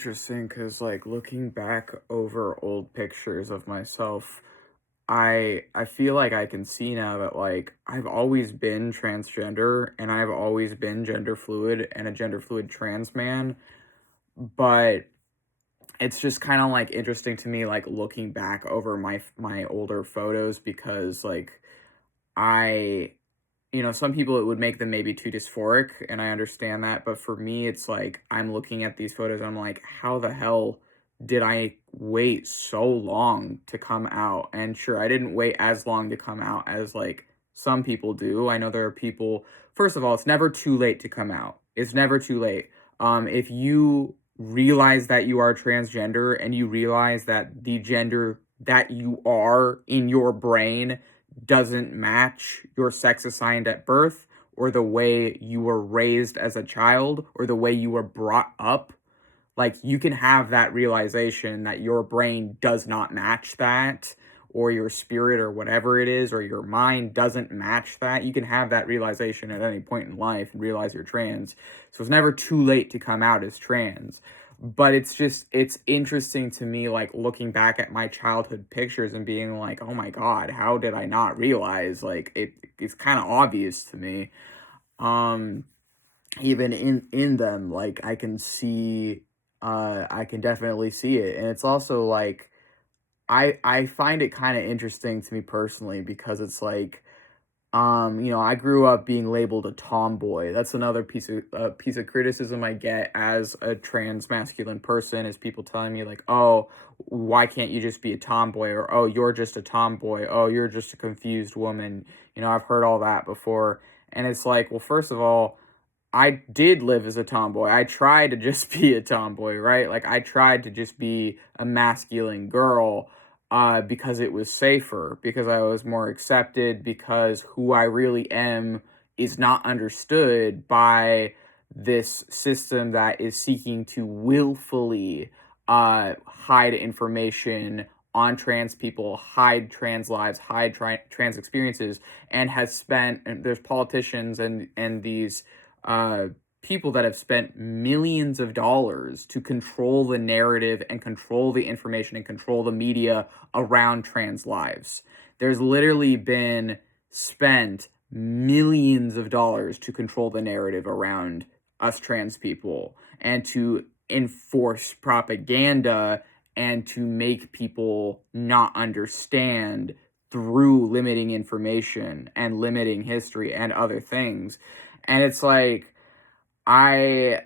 Interesting, because like looking back over old pictures of myself, I feel like I can see now that like I've always been transgender and I've always been gender fluid and a gender fluid trans man, but it's just kind of like interesting to me like looking back over my older photos because like I some people it would make them maybe too dysphoric, and I understand that, but for me, it's like I'm looking at these photos, I'm like, how the hell did I wait so long to come out? And sure, I didn't wait as long to come out as like some people do. I know there are people, first of all, it's never too late to come out. It's never too late. If you realize that you are transgender and you realize that the gender that you are in your brain doesn't match your sex assigned at birth or the way you were raised as a child or the way you were brought up, like you can have that realization that your brain does not match that, or your spirit or whatever it is, or your mind doesn't match that. You can have that realization at any point in life and realize you're trans. So it's never too late to come out as trans. But it's interesting to me, like looking back at my childhood pictures and being like, oh my God, how did I not realize? Like it's kind of obvious to me. Um, Even in them, like I can definitely see it. And it's also like I find it kind of interesting to me personally because it's like I grew up being labeled a tomboy. That's another piece of criticism I get as a trans masculine person, is people telling me like, "Oh, why can't you just be a tomboy?" Or, "Oh, you're just a tomboy. Oh, you're just a confused woman." I've heard all that before. And it's like, well, first of all, I did live as a tomboy. I tried to just be a tomboy, right? Like I tried to just be a masculine girl because it was safer, because I was more accepted, because who I really am is not understood by this system that is seeking to willfully hide information on trans people, hide trans lives, hide trans experiences, and has spent, and there's politicians and these uh, people that have spent millions of dollars to control the narrative and control the information and control the media around trans lives. There's literally been spent millions of dollars to control the narrative around us trans people and to enforce propaganda and to make people not understand through limiting information and limiting history and other things. And it's like I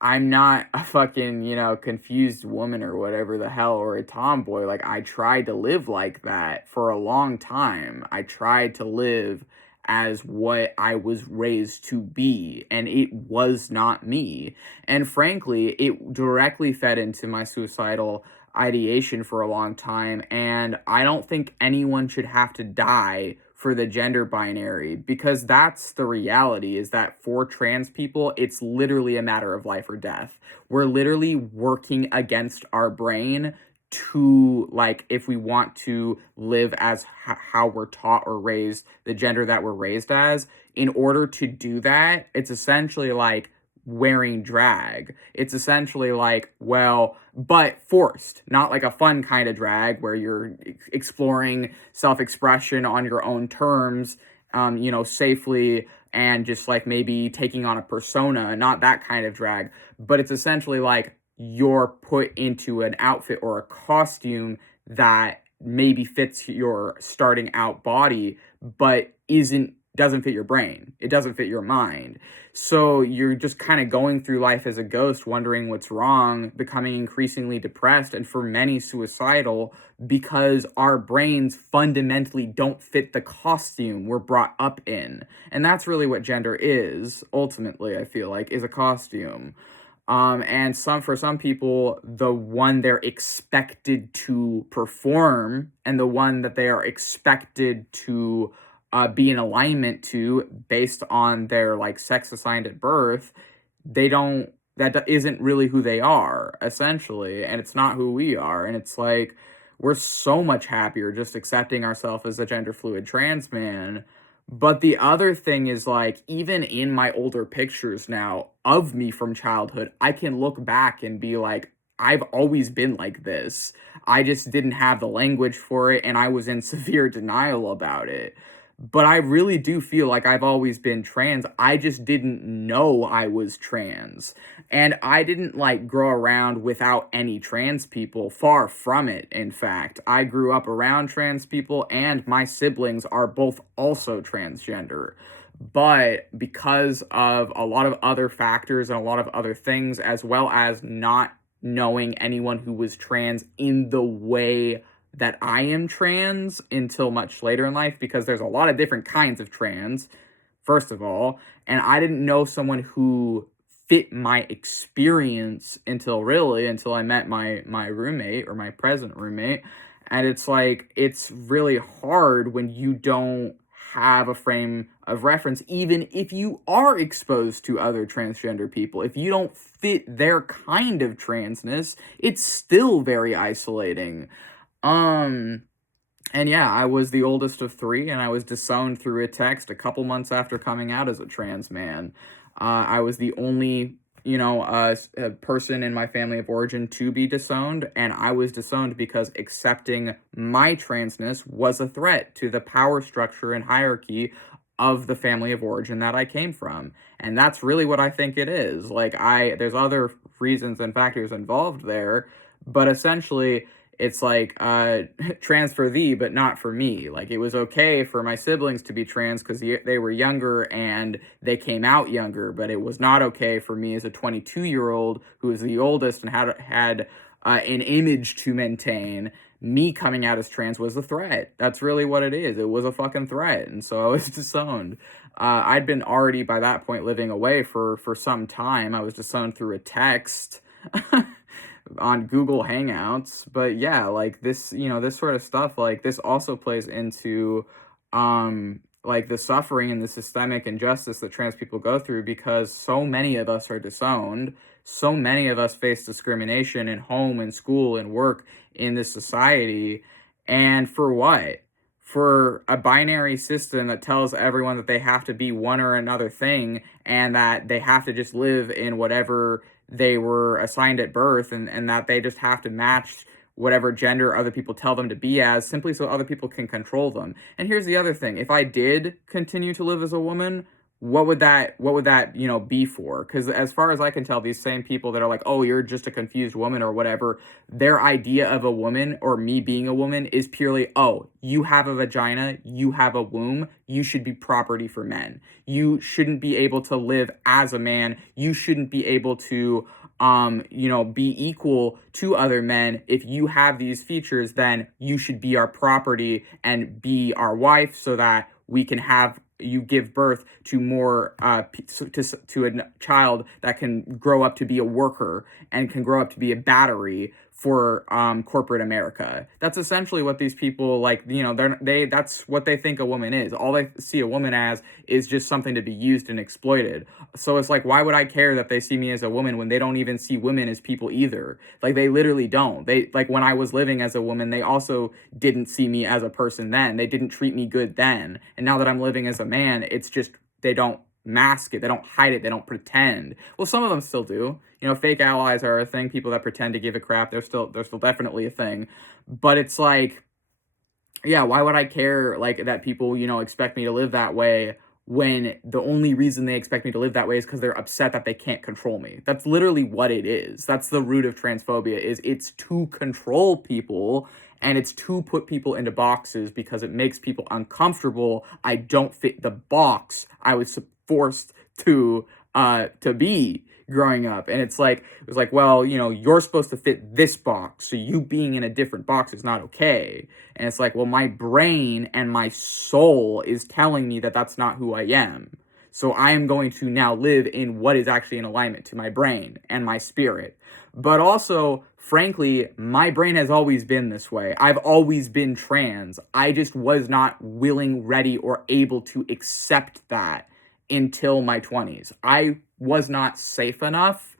I'm not a fucking, confused woman or whatever the hell, or a tomboy. Like I tried to live like that for a long time. I tried to live as what I was raised to be, and it was not me. And frankly, it directly fed into my suicidal ideation for a long time, and I don't think anyone should have to die for the gender binary, because that's the reality, is that for trans people it's literally a matter of life or death. We're literally working against our brain to, like, if we want to live as how we're taught or raised, the gender that we're raised as. In order to do that, it's essentially like wearing drag. It's essentially like, well, but forced, not like a fun kind of drag where you're exploring self-expression on your own terms, safely, and just like maybe taking on a persona, not that kind of drag. But it's essentially like you're put into an outfit or a costume that maybe fits your starting out body, but doesn't fit your brain. It doesn't fit your mind. So you're just kind of going through life as a ghost, wondering what's wrong, becoming increasingly depressed, and for many suicidal, because our brains fundamentally don't fit the costume we're brought up in. And that's really what gender is, ultimately, I feel like, is a costume. And for some people, the one they're expected to perform and the one that they are expected to be in alignment to based on their like sex assigned at birth, they don't that isn't really who they are, essentially, and it's not who we are. And it's like we're so much happier just accepting ourselves as a gender fluid trans man, But the other thing is, like, even in my older pictures now of me from childhood, I can look back and be like, I've always been like this. I just didn't have the language for it and I was in severe denial about it. But I really do feel like I've always been trans. I just didn't know I was trans. And I didn't like grow around without any trans people. Far from it, in fact. I grew up around trans people, and my siblings are both also transgender. But because of a lot of other factors and a lot of other things, as well as not knowing anyone who was trans in the way that I am trans until much later in life, because there's a lot of different kinds of trans, first of all, and I didn't know someone who fit my experience until I met my roommate, or my present roommate. And it's like, it's really hard when you don't have a frame of reference, even if you are exposed to other transgender people. If you don't fit their kind of transness, it's still very isolating. Um, and yeah, I was the oldest of three, and I was disowned through a text a couple months after coming out as a trans man. I was the only, person in my family of origin to be disowned, and I was disowned because accepting my transness was a threat to the power structure and hierarchy of the family of origin that I came from. And that's really what I think it is. Like, there's other reasons and factors involved there, but essentially it's like, trans for thee, but not for me. Like, it was okay for my siblings to be trans because they were younger and they came out younger, but it was not okay for me as a 22-year-old who was the oldest and had an image to maintain. Me coming out as trans was a threat. That's really what it is. It was a fucking threat, and so I was disowned. I'd been already by that point living away for some time. I was disowned through a text on Google Hangouts. But yeah, like this, this sort of stuff, like this also plays into like the suffering and the systemic injustice that trans people go through, because so many of us are disowned. So many of us face discrimination in home and school and work in this society. And for what? For a binary system that tells everyone that they have to be one or another thing, and that they have to just live in whatever they were assigned at birth, and that they just have to match whatever gender other people tell them to be as, simply so other people can control them. And here's the other thing. If I did continue to live as a woman, what would that be for? Because as far as I can tell, these same people that are like, oh, you're just a confused woman or whatever, their idea of a woman, or me being a woman, is purely, oh, you have a vagina, you have a womb, you should be property for men. You shouldn't be able to live as a man. You shouldn't be able to be equal to other men. If you have these features, then you should be our property and be our wife, so that we can have you give birth to more to a child that can grow up to be a worker and can grow up to be a battery for corporate America. That's essentially what these people, like, that's what they think a woman is. All they see a woman as is just something to be used and exploited. So it's like, why would I care that they see me as a woman when they don't even see women as people either? Like, they literally don't. They, like, when I was living as a woman, they also didn't see me as a person then. They didn't treat me good then. And now that I'm living as a man, it's just, they don't mask it, they don't hide it, they don't pretend. Well, some of them still do. Fake allies are a thing. People that pretend to give a crap, they're still definitely a thing. But it's like, yeah, why would I care, like, that people, expect me to live that way, when the only reason they expect me to live that way is because they're upset that they can't control me. That's literally what it is. That's the root of transphobia, is it's to control people, and it's to put people into boxes because it makes people uncomfortable. I don't fit the box I was forced to be growing up. And it was like, well, you're supposed to fit this box, so you being in a different box is not okay. And it's like, well, my brain and my soul is telling me that that's not who I am. So I am going to now live in what is actually in alignment to my brain and my spirit. But also, frankly, my brain has always been this way. I've always been trans. I just was not willing, ready, or able to accept that until my 20s. I was not safe enough.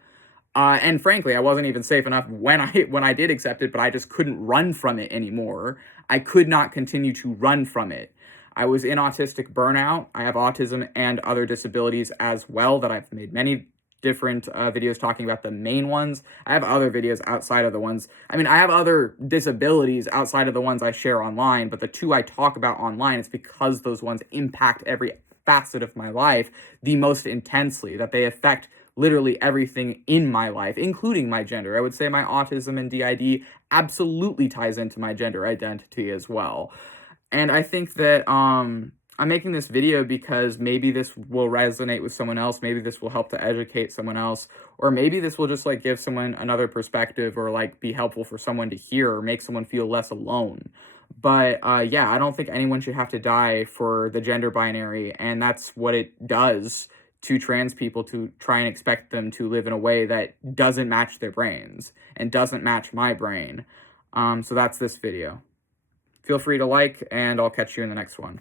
And frankly, I wasn't even safe enough when I did accept it, but I just couldn't run from it anymore. I could not continue to run from it. I was in autistic burnout. I have autism and other disabilities as well that I've made many different videos talking about the main ones. I have other videos outside of the ones. I mean, I have other disabilities outside of the ones I share online, but the two I talk about online, it's because those ones impact every facet of my life the most intensely, that they affect literally everything in my life, including my gender. I would say my autism and DID absolutely ties into my gender identity as well. And I think that I'm making this video because maybe this will resonate with someone else, maybe this will help to educate someone else, or maybe this will just like give someone another perspective, or like be helpful for someone to hear, or make someone feel less alone. But yeah, I don't think anyone should have to die for the gender binary, and that's what it does to trans people, to try and expect them to live in a way that doesn't match their brains and doesn't match my brain. So that's this video. Feel free to like, and I'll catch you in the next one.